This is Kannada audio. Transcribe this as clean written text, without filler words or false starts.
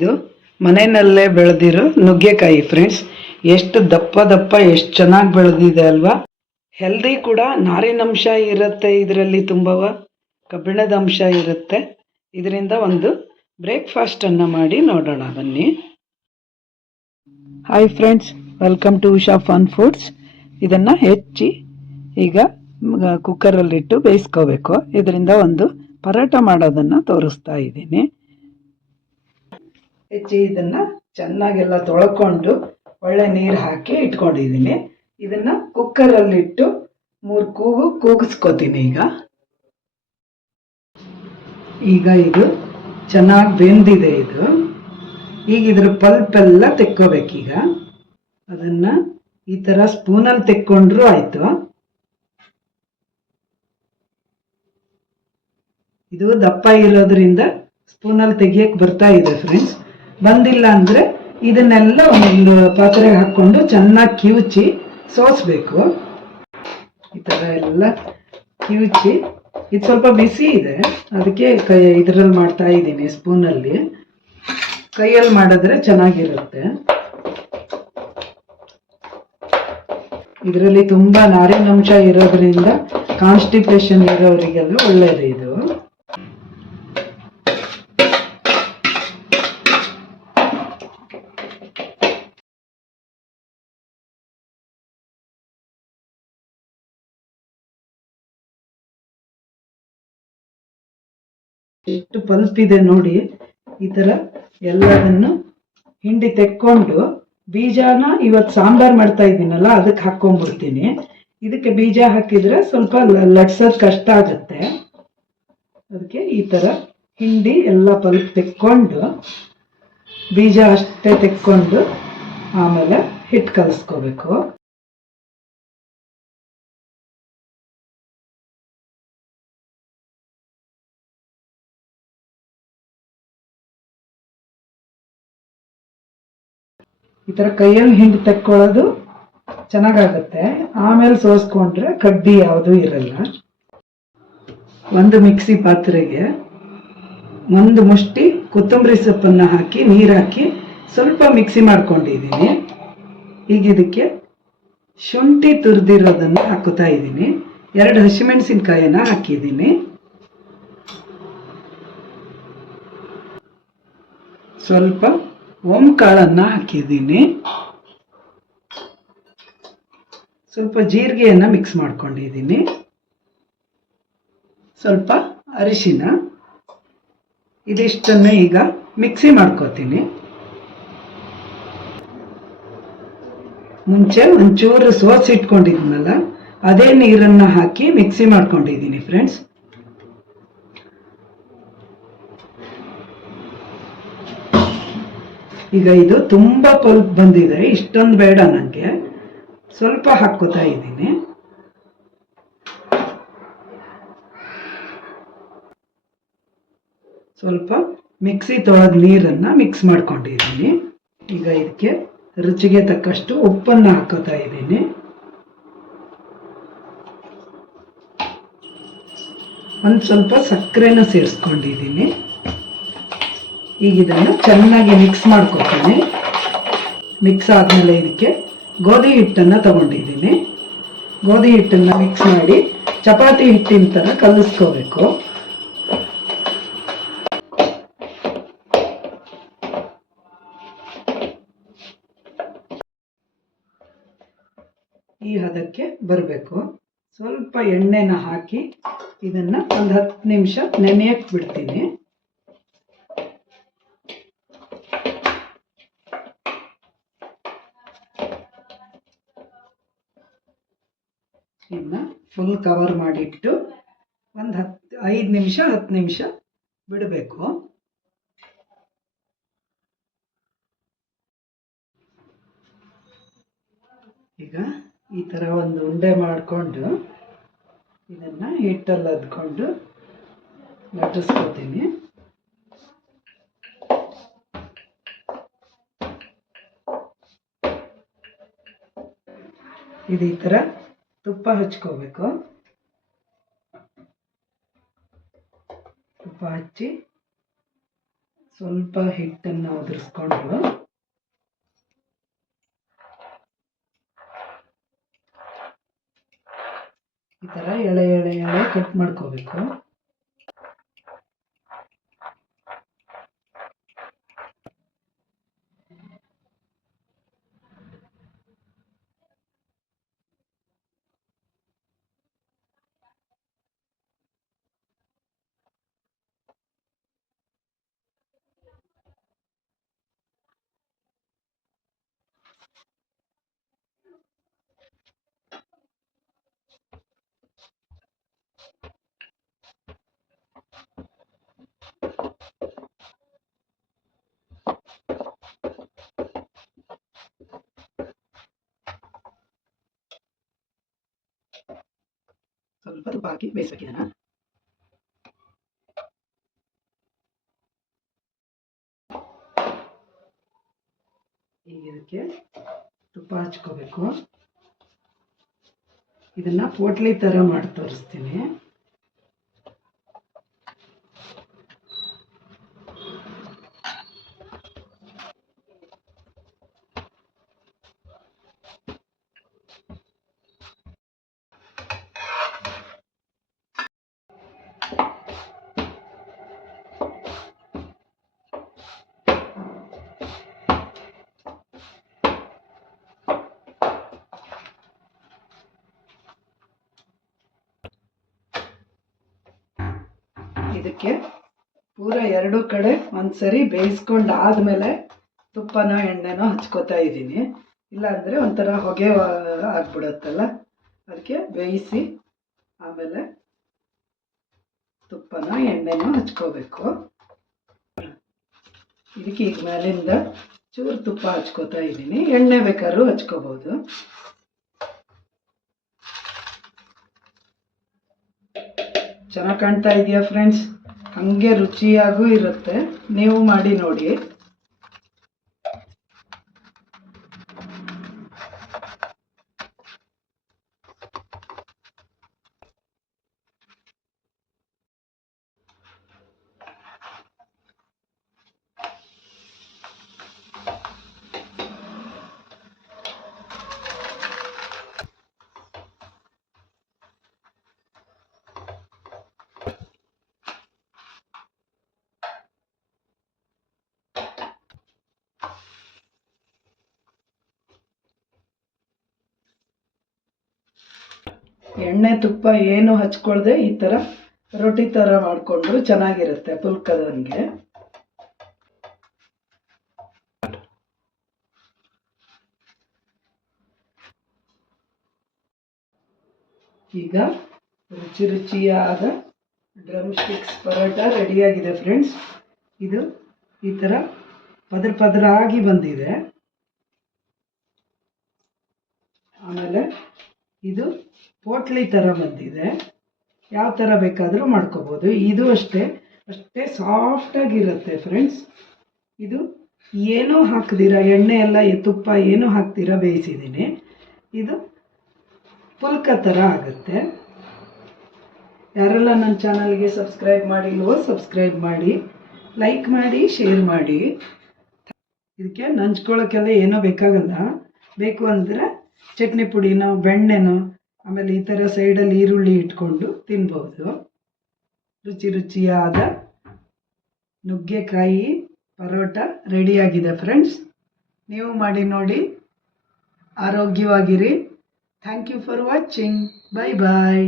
ಇದು ಮನೆಯಲ್ಲೇ ಬೆಳೆದಿರೋ ನುಗ್ಗೆಕಾಯಿ ಫ್ರೆಂಡ್ಸ್. ಎಷ್ಟು ದಪ್ಪ ದಪ್ಪ ಎಷ್ಟು ಚೆನ್ನಾಗಿ ಬೆಳೆದಿದೆ ಅಲ್ವಾ. ಹೆಲ್ದಿ ಕೂಡ, ನಾರಿನಂಶ ಇರುತ್ತೆ ಇದರಲ್ಲಿ, ತುಂಬವ ಕಬ್ಬಿಣದ ಅಂಶ ಇರುತ್ತೆ. ಇದರಿಂದ ಒಂದು ಬ್ರೇಕ್ಫಾಸ್ಟನ್ನು ಮಾಡಿ ನೋಡೋಣ ಬನ್ನಿ. Hi friends, welcome to Usha fun foods. ಇದನ್ನು ಹೆಚ್ಚಿ ಈಗ ಕುಕ್ಕರಲ್ಲಿಟ್ಟು ಬೇಯಿಸ್ಕೋಬೇಕು. ಇದರಿಂದ ಒಂದು ಪರೋಟ ಮಾಡೋದನ್ನು ತೋರಿಸ್ತಾ ಇದ್ದೀನಿ. ಹೆಚ್ಚಿ ಇದನ್ನು ಚೆನ್ನಾಗೆಲ್ಲ ತೊಳ್ಕೊಂಡು ಒಳ್ಳೆ ನೀರು ಹಾಕಿ ಇಟ್ಕೊಂಡಿದ್ದೀನಿ. ಇದನ್ನು ಕುಕ್ಕರಲ್ಲಿಟ್ಟು 3 ಕೂಗು ಕೂಗಿಸ್ಕೋತೀನಿ. ಈಗ ಇದು ಚೆನ್ನಾಗಿ ಬೆಂದಿದೆ. ಈಗ ಇದ್ರ ಪಲ್ಪ್ ಎಲ್ಲ ತೆಕ್ಕೋಬೇಕೀಗ. ಅದನ್ನು ಈ ಥರ ಸ್ಪೂನಲ್ಲಿ ತೆಕ್ಕೊಂಡ್ರೂ ಆಯಿತು. ಇದು ದಪ್ಪ ಇರೋದ್ರಿಂದ ಸ್ಪೂನಲ್ಲಿ ತೆಗಿಯಕ್ಕೆ ಬರ್ತಾ ಇದೆ ಫ್ರೆಂಡ್ಸ್. ಬಂದಿಲ್ಲ ಅಂದರೆ ಇದನ್ನೆಲ್ಲ ಒಂದು ಪಾತ್ರೆಗೆ ಹಾಕ್ಕೊಂಡು ಚೆನ್ನಾಗಿ ಕಿವುಚಿ ಸೋಸಬೇಕು. ಈ ಥರ ಎಲ್ಲ ಕಿವುಚಿ, ಇದು ಸ್ವಲ್ಪ ಬಿಸಿ ಇದೆ ಅದಕ್ಕೆ ಇದರಲ್ಲಿ ಮಾಡ್ತಾ ಇದ್ದೀನಿ, ಸ್ಪೂನಲ್ಲಿ. ಕೈಯಲ್ಲಿ ಮಾಡಿದ್ರೆ ಚೆನ್ನಾಗಿರುತ್ತೆ. ಇದರಲ್ಲಿ ತುಂಬ ನಾರಿನಂಶ ಇರೋದ್ರಿಂದ ಕಾನ್ಸ್ಟಿಪೇಷನ್ ಇರೋರಿಗೆಲ್ಲ ಒಳ್ಳೆಯದು ಇದು. ಎಷ್ಟು ಪಲ್ಪ್ ಇದೆ ನೋಡಿ. ಈ ಥರ ಎಲ್ಲದನ್ನು ಹಿಂಡಿ ತೆಕ್ಕೊಂಡು ಬೀಜನ ಇವತ್ತು ಸಾಂಬಾರು ಮಾಡ್ತಾ ಇದ್ದೀನಲ್ಲ ಅದಕ್ಕೆ ಹಾಕ್ಕೊಂಡ್ಬಿಡ್ತೀನಿ. ಇದಕ್ಕೆ ಬೀಜ ಹಾಕಿದರೆ ಸ್ವಲ್ಪ ಲಟ್ಸೋದು ಕಷ್ಟ ಆಗುತ್ತೆ. ಅದಕ್ಕೆ ಈ ಥರ ಹಿಂಡಿ ಎಲ್ಲ ಪಲ್ಪ್ ತೆಕ್ಕೊಂಡು ಬೀಜ ಅಷ್ಟೇ ತೆಕ್ಕೊಂಡು ಆಮೇಲೆ ಹಿಟ್ಟು ಕಲಿಸ್ಕೋಬೇಕು. ಈ ಥರ ಕೈಯಲ್ಲಿ ಹಿಂಡಿ ತೆಕ್ಕೊಳ್ಳೋದು ಚೆನ್ನಾಗಾಗುತ್ತೆ. ಆಮೇಲೆ ಸೋಸ್ಕೊಂಡ್ರೆ ಕಡ್ಡಿ ಯಾವುದೂ ಇರಲ್ಲ. ಒಂದು ಮಿಕ್ಸಿ ಪಾತ್ರೆಗೆ 1 ಮುಷ್ಟಿ ಕೊತ್ತಂಬರಿ ಸೊಪ್ಪನ್ನು ಹಾಕಿ ನೀರು ಹಾಕಿ ಸ್ವಲ್ಪ ಮಿಕ್ಸಿ ಮಾಡ್ಕೊಂಡಿದ್ದೀನಿ. ಈಗ ಇದಕ್ಕೆ ಶುಂಠಿ ತುರಿದಿರೋದನ್ನು ಹಾಕೋತಾ ಇದ್ದೀನಿ. 2 ಹಸಿಮೆಣಸಿನ್ಕಾಯನ್ನು ಹಾಕಿದ್ದೀನಿ. ಸ್ವಲ್ಪ ಓಂಕಾಳನ್ನು ಹಾಕಿದ್ದೀನಿ. ಸ್ವಲ್ಪ ಜೀರಿಗೆಯನ್ನು ಮಿಕ್ಸ್ ಮಾಡ್ಕೊಂಡಿದ್ದೀನಿ. ಸ್ವಲ್ಪ ಅರಿಶಿನ. ಇದಿಷ್ಟನ್ನು ಈಗ ಮಿಕ್ಸಿ ಮಾಡ್ಕೋತೀನಿ. ಮುಂಚೆ ಒಂಚೂರು ಸೋಸಿಟ್ಕೊಂಡಿದ್ನಲ್ಲ ಅದೇ ನೀರನ್ನು ಹಾಕಿ ಮಿಕ್ಸಿ ಮಾಡ್ಕೊಂಡಿದ್ದೀನಿ ಫ್ರೆಂಡ್ಸ್. ಈಗ ಇದು ತುಂಬ ಪಲ್ಪ್ ಬಂದಿದೆ, ಇಷ್ಟೊಂದು ಬೇಡ ನನಗೆ. ಸ್ವಲ್ಪ ಹಾಕ್ಕೋತಾ ಇದ್ದೀನಿ. ಸ್ವಲ್ಪ ಮಿಕ್ಸಿ ತೊಳೆದ ನೀರನ್ನು ಮಿಕ್ಸ್ ಮಾಡ್ಕೊಂಡಿದ್ದೀನಿ. ಈಗ ಇದಕ್ಕೆ ರುಚಿಗೆ ತಕ್ಕಷ್ಟು ಉಪ್ಪನ್ನು ಹಾಕೋತಾ ಇದ್ದೀನಿ. ಒಂದು ಸ್ವಲ್ಪ ಸಕ್ಕರೆನ ಸೇರಿಸ್ಕೊಂಡಿದ್ದೀನಿ. ಈಗ ಇದನ್ನು ಚೆನ್ನಾಗಿ ಮಿಕ್ಸ್ ಮಾಡ್ಕೊತೀನಿ. ಮಿಕ್ಸ್ ಆದಮೇಲೆ ಇದಕ್ಕೆ ಗೋಧಿ ಹಿಟ್ಟನ್ನು ತಗೊಂಡಿದ್ದೀನಿ. ಗೋಧಿ ಹಿಟ್ಟನ್ನು ಮಿಕ್ಸ್ ಮಾಡಿ ಚಪಾತಿ ಹಿಟ್ಟಿನ ಥರ ಕಲಿಸ್ಕೋಬೇಕು. ಈ ಹದಕ್ಕೆ ಬರಬೇಕು. ಸ್ವಲ್ಪ ಎಣ್ಣೆನ ಹಾಕಿ ಇದನ್ನು ಒಂದು 10 ನಿಮಿಷ ನೆನೆಯಕ್ಕೆ ಬಿಡ್ತೀನಿ. ಇದನ್ನ ಫುಲ್ ಕವರ್ ಮಾಡಿಟ್ಟು ಒಂದು 10 ನಿಮಿಷ ಬಿಡಬೇಕು. ಈಗ ಈ ಥರ ಒಂದು ಉಂಡೆ ಮಾಡಿಕೊಂಡು ಇದನ್ನು ಹಿಟ್ಟಲ್ಲಿ ಅದ್ಕೊಂಡು ಲಟ್ಟಿಸ್ಕೊತೀನಿ. ಇದು ಈ ಥರ ತುಪ್ಪ ಹಚ್ಕೋಬೇಕು. ತುಪ್ಪ ಹಚ್ಚಿ ಸ್ವಲ್ಪ ಹಿಟ್ಟನ್ನು ಉದುರಿಸ್ಕೊಂಡು ಈ ಥರ ಎಳೆ ಎಳೆ ಎಳೆ ಕಟ್ ಮಾಡ್ಕೋಬೇಕು. ಸ್ವಲ್ಪ ತುಪ್ಪ ಹಾಕಿ ಬೇಯಿಸಬೇಕಿದನ್ನ. ಈಗ ಇದಕ್ಕೆ ತುಪ್ಪ ಹಚ್ಕೋಬೇಕು. ಇದನ್ನ ಪೋಟ್ಲಿ ಥರ ಮಾಡಿ ತೋರಿಸ್ತೀನಿ. ಇದಕ್ಕೆ ಪೂರ ಎರಡು ಕಡೆ ಒಂದ್ಸರಿ ಬೇಯಿಸ್ಕೊಂಡು ಆದಮೇಲೆ ತುಪ್ಪನೋ ಎಣ್ಣೆನೋ ಹಚ್ಕೋತಾ ಇದ್ದೀನಿ. ಇಲ್ಲಾಂದರೆ ಒಂಥರ ಹೊಗೆ ಆಗ್ಬಿಡುತ್ತಲ್ಲ, ಅದಕ್ಕೆ ಬೇಯಿಸಿ ಆಮೇಲೆ ತುಪ್ಪನೋ ಎಣ್ಣೆನೋ ಹಚ್ಕೋಬೇಕು. ಇದಕ್ಕೆ ಈಗ ಮೇಲಿಂದ ಚೂರು ತುಪ್ಪ ಹಚ್ಕೋತಾ ಇದ್ದೀನಿ. ಎಣ್ಣೆ ಬೇಕಾದ್ರೂ ಹಚ್ಕೋಬೋದು. ಚೆನ್ನಾಗಿ ಕಾಣ್ತಾ ಇದೆಯಾ ಫ್ರೆಂಡ್ಸ್? ಹಂಗೆ ರುಚಿಯಾಗೂ ಇರುತ್ತೆ. ನೀವು ಮಾಡಿ ನೋಡಿ. ಎಣ್ಣೆ ತುಪ್ಪ ಏನು ಹಚ್ಕೊಳ್ದೆ ಈ ಥರ ರೊಟ್ಟಿ ಥರ ಮಾಡಿಕೊಂಡ್ರು ಚೆನ್ನಾಗಿರುತ್ತೆ ಪುಲ್ಕದಂಗೆ. ಈಗ ರುಚಿ ರುಚಿಯಾದ ಡ್ರಮ್ ಸ್ಟಿಕ್ಸ್ ಪರೋಟ ರೆಡಿಯಾಗಿದೆ ಫ್ರೆಂಡ್ಸ್. ಇದು ಈ ಥರ ಪದರ ಪದರ ಆಗಿ ಬಂದಿದೆ. ಆಮೇಲೆ ಇದು ಪೋಟ್ಲಿ ಥರ ಬಂದಿದೆ. ಯಾವ ಥರ ಬೇಕಾದರೂ ಮಾಡ್ಕೋಬೋದು. ಇದು ಅಷ್ಟೇ ಸಾಫ್ಟಾಗಿರುತ್ತೆ ಫ್ರೆಂಡ್ಸ್. ಇದು ಏನೂ ಹಾಕ್ದಿರ, ಎಣ್ಣೆ ಎಲ್ಲ ತುಪ್ಪ ಏನೂ ಹಾಕ್ದಿರ ಬೇಯಿಸಿದ್ದೀನಿ. ಇದು ಪುಲ್ಕ ಥರ ಆಗುತ್ತೆ. ಯಾರೆಲ್ಲ ನನ್ನ ಚಾನಲ್ಗೆ ಸಬ್ಸ್ಕ್ರೈಬ್ ಮಾಡಿಲ್ವೋ ಸಬ್ಸ್ಕ್ರೈಬ್ ಮಾಡಿ, ಲೈಕ್ ಮಾಡಿ, ಶೇರ್ ಮಾಡಿ. ಇದಕ್ಕೆ ನಂಚ್ಕೊಳ್ಳೋಕ್ಕೆಲ್ಲ ಏನೋ ಬೇಕಾಗಲ್ಲ. ಬೇಕು ಅಂದರೆ ಚಟ್ನಿ ಪುಡಿನೋ ಬೆಣ್ಣೆನೋ ಆಮೇಲೆ ಈ ಥರ ಸೈಡಲ್ಲಿ ಈರುಳ್ಳಿ ಇಟ್ಕೊಂಡು ತಿನ್ಬೋದು. ರುಚಿ ರುಚಿಯಾದ ನುಗ್ಗೆಕಾಯಿ ಪರೋಟ ರೆಡಿಯಾಗಿದೆ ಫ್ರೆಂಡ್ಸ್. ನೀವು ಮಾಡಿ ನೋಡಿ. ಆರೋಗ್ಯವಾಗಿರಿ. Thank you for watching. Bye bye.